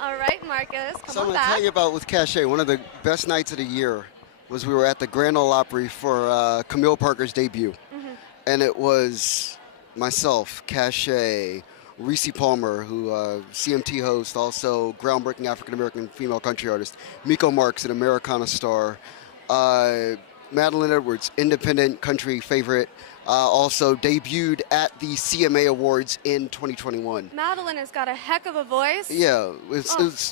All right, Marcus, come So I'm on going to back. tell you about with Cachet. One of the best nights of the year was we were at the Grand Ole Opry for Camille Parker's debut. And it was myself, Cachet, Reese Palmer, who CMT host, also groundbreaking African-American female country artist, Miko Marks, an Americana star, Madeline Edwards, independent country favorite, also debuted at the CMA Awards in 2021. Madeline has got a heck of a voice. Yeah,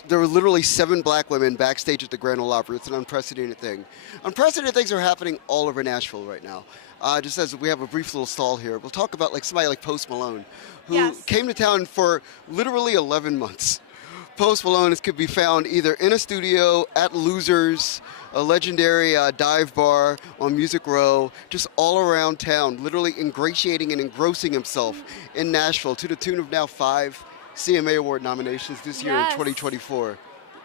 there were literally 7 black women backstage at the Grand Ole Opry. It's an unprecedented thing. Unprecedented things are happening all over Nashville right now. Just as we have a brief little stall here, we'll talk about somebody like Post Malone, who came to town for literally 11 months. Post Malone could be found either in a studio, at Losers, a legendary dive bar on Music Row, just all around town, literally ingratiating and engrossing himself in Nashville to the tune of now 5 CMA Award nominations this year in 2024.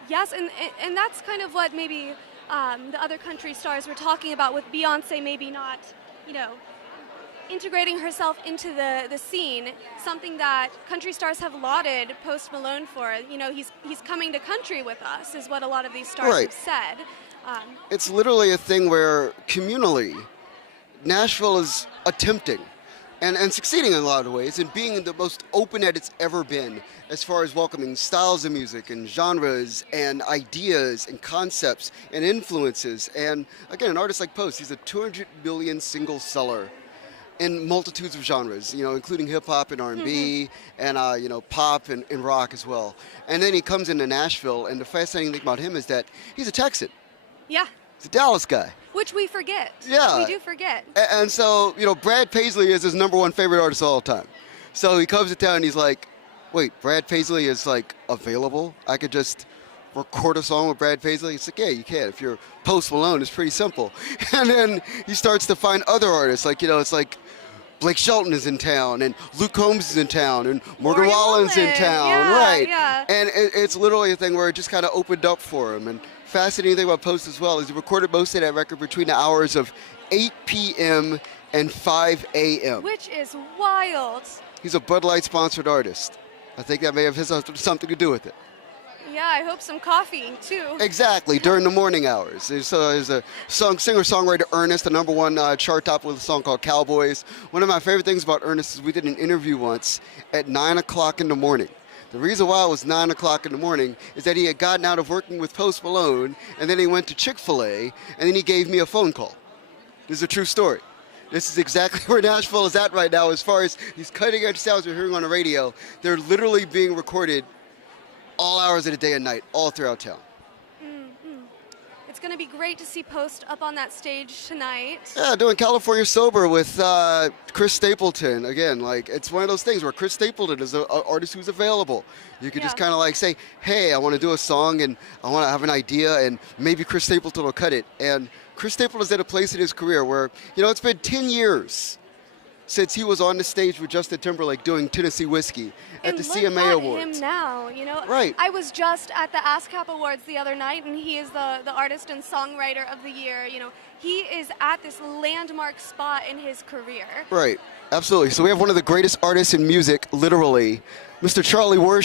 Yes, and that's kind of what maybe the other country stars were talking about with Beyoncé maybe not, integrating herself into the scene, something that country stars have lauded Post Malone for. He's coming to country with us, is what a lot of these stars have said. It's literally a thing where communally, Nashville is attempting and succeeding in a lot of ways and being the most open that it's ever been as far as welcoming styles of music and genres and ideas and concepts and influences. And again, an artist like Post, he's a 200 million single seller in multitudes of genres, including hip-hop and R&B and, pop and rock as well. And then he comes into Nashville, and the fascinating thing about him is that he's a Texan. Yeah. He's a Dallas guy. Which we forget. Yeah. We do forget. And so, Brad Paisley is his #1 favorite artist of all time. So he comes to town and he's like, wait, Brad Paisley is available? I could just record a song with Brad Paisley? It's like, yeah, you can. If you're Post Malone, it's pretty simple. And then he starts to find other artists. It's like Blake Shelton is in town, and Luke Combs is in town, and Morgan Wallen's in town, right? Yeah. And it's literally a thing where it just kind of opened up for him. And fascinating thing about Post as well is he recorded most of that record between the hours of 8 p.m. and 5 a.m. Which is wild. He's a Bud Light sponsored artist. I think that may have something to do with it. Yeah, I hope some coffee, too. Exactly, during the morning hours. There's a singer-songwriter, Ernest, the #1 chart topper with a song called Cowboys. One of my favorite things about Ernest is we did an interview once at 9 o'clock in the morning. The reason why it was 9 o'clock in the morning is that he had gotten out of working with Post Malone, and then he went to Chick-fil-A, and then he gave me a phone call. This is a true story. This is exactly where Nashville is at right now as far as these cutting-edge sounds we're hearing on the radio. They're literally being recorded all hours of the day and night, all throughout town. It's going to be great to see Post up on that stage tonight. Yeah, doing California Sober with Chris Stapleton. Again, it's one of those things where Chris Stapleton is an artist who's available. You could just kind of say, hey, I want to do a song and I want to have an idea, and maybe Chris Stapleton will cut it. And Chris Stapleton's at a place in his career where, it's been 10 years since he was on the stage with Justin Timberlake doing Tennessee Whiskey at the CMA Awards. Him now, Right. I was just at the ASCAP Awards the other night, and he is the artist and songwriter of the year. He is at this landmark spot in his career. Right, absolutely. So we have one of the greatest artists in music, literally, Mr. Charlie Worsh.